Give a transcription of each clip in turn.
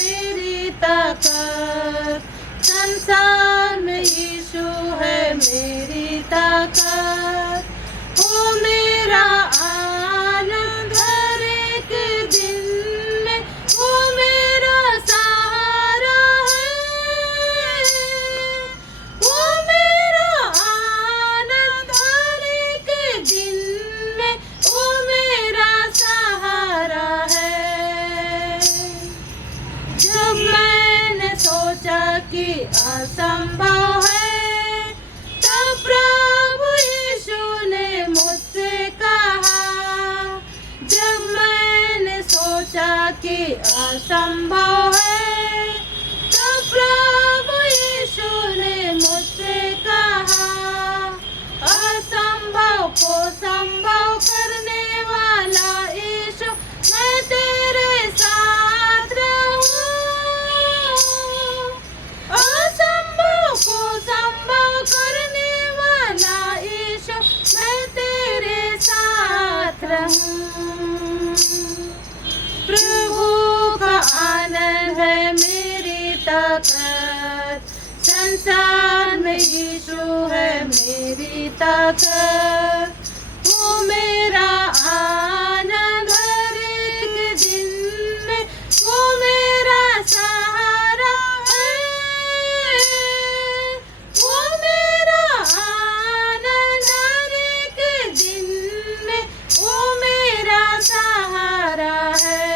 मेरी ताकत, संसार में यीशु है मेरी ताकत। वो मेरा आनंद हर एक दिन में, वो मेरा सहारा है। वो मेरा आनंद हर एक दिन में, वो मेरा सहारा है। जब मैंने सोचा कि असंभव है, तब प्रभु यीशु ने मुझसे कहा। जब मैंने सोचा कि असंभव है, तब प्रभु यीशु ने मुझसे कहा। असंभव को संभव करने वाला यीशु, मैं तेरे साथ रहूं। असंभव को संभव करने वाला यीशु, मैं तेरे साथ रहूं। प्रभु का आनंद है मेरी ताकत, संसार में यीशु है मेरी ताकत। वो मेरा आनंद हर एक दिन में, वो मेरा सहारा है। वो मेरा आनंद हर एक दिन में, वो मेरा सहारा है।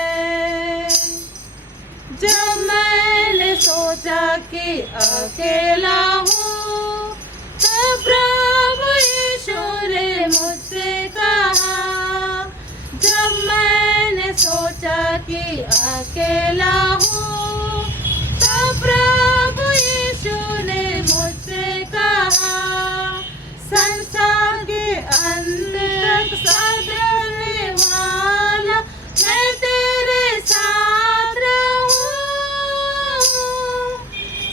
जब मैंने सोचा कि अकेला हूँ, तब प्रभु यीशु ने मुझसे कहा। जब मैंने सोचा कि अकेला हूँ, तब प्रभु यीशु ने मुझसे कहा। संसार के अंत तक साथ रहने वाला, मैं तेरे साथ रहूं।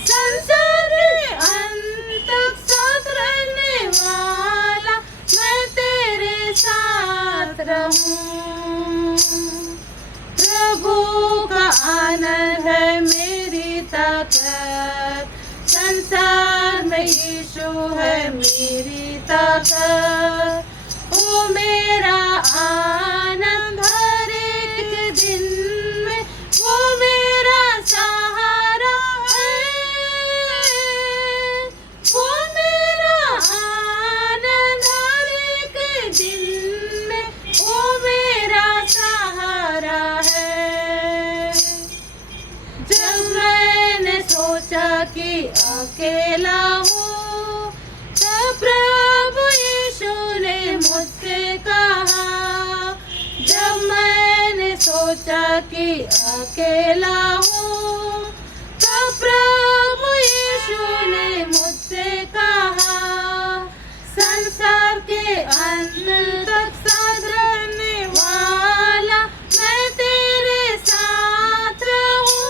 संसार के अंत तक साथ रहने वाला, मैं तेरे साथ रहूं। प्रभु का आनंद है मेरी ताकत, संसार में यीशु है मेरी ताकत। वो मेरा आनंद हर एक दिन में, वो मेरा सहारा है। वो मेरा आनंद हर एक दिन में, वो मेरा सहारा है। जब मैंने सोचा कि अकेला हूँ, तब प्रभु यीशु ने मुझसे कहा। जब मैंने सोचा कि अकेला हूँ, तब प्रभु यीशु ने मुझसे कहा। संसार के अंत तक साथ रहने वाला, मैं तेरे साथ रहूं।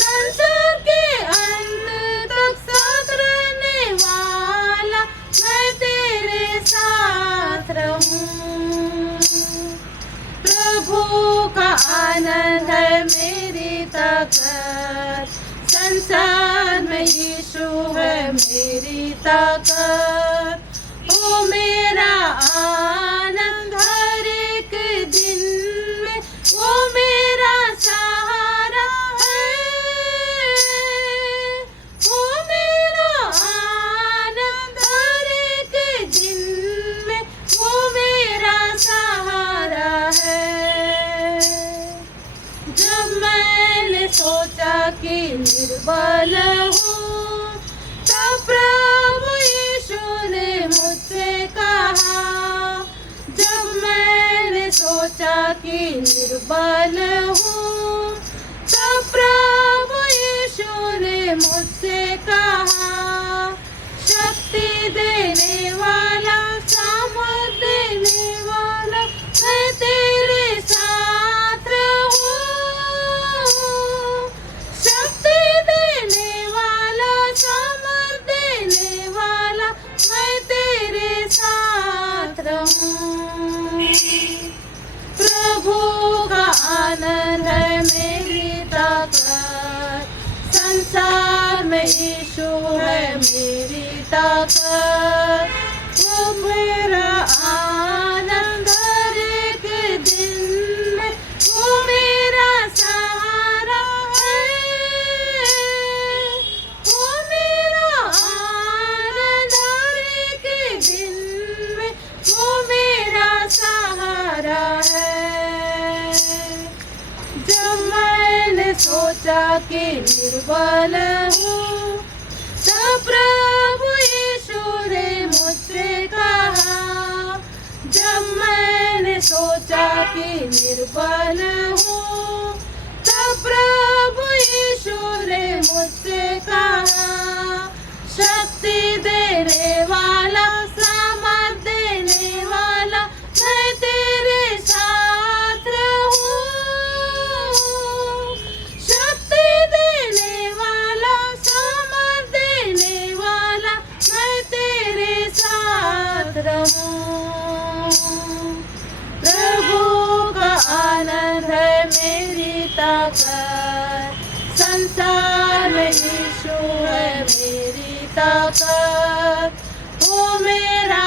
संसार के अंत तक साथ रहने वाला, मैं तेरे साथ रहूं। प्रभु का आनंद है मेरी ताकत, संसार में यीशु है मेरी ताकत। वो मेरा आनंद हर एक दिन में, वो मेरा सहारा है। वो मेरा आनंद हर एक दिन में, वो मेरा सहारा है। जब मैंने सोचा कि निर्बल हूँ, तब प्रभु यीशु ने मुझसे कहा। जब मैंने सोचा कि निर्बल हूँ, तब प्रभु यीशु ने मुझसे कहा। शक्ति देने वाला, सामर्थ देने वाला, मैं तेरे साथ रहूं। शक्ति देने वाला, सामर्थ देने वाला, मैं तेरे साथ रहूं। प्रभु का आनंद है यीशु है मेरी ताकत, वो मेरा आनंद हर एक दिन में, वो मेरा सहारा है, वो मेरा आनंद हर एक दिन में, वो मेरा सहारा है। जब मैंने सोचा कि निर्बल हूँ, तब प्रभु यीशु ने मुझसे कहा। जब मैंने सोचा कि निर्बल हूँ, तब प्रभु यीशु ने मुझसे कहा। शक्ति देने वाला, सामर्थ देने वाला, मैं तेरे साथ रहूं। शक्ति देने वाला, सामर्थ देने वाला, मैं तेरे साथ रहूं। प्रभु का आनंद है मेरी ताकत, संसार में यीशु है मेरी ताकत, वो मेरा